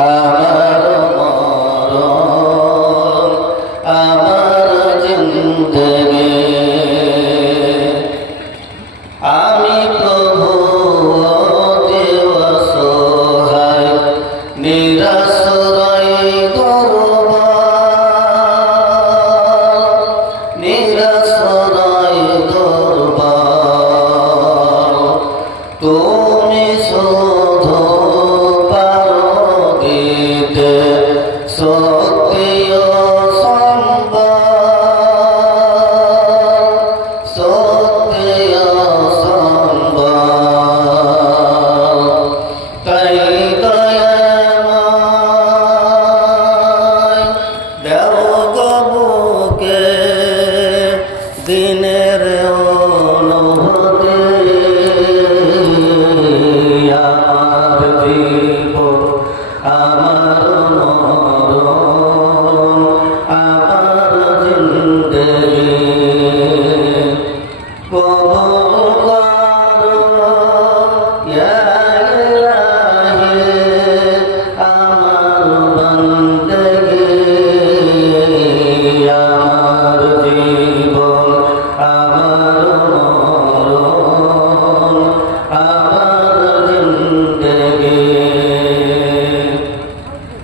Uh,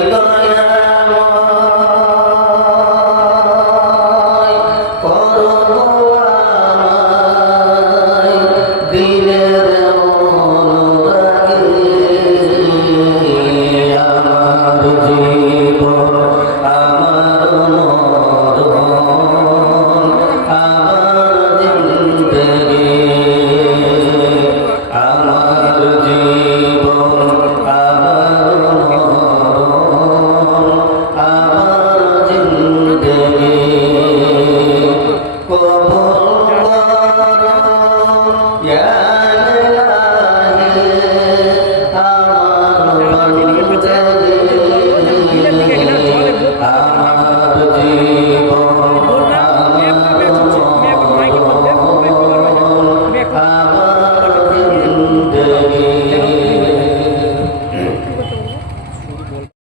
হয়তো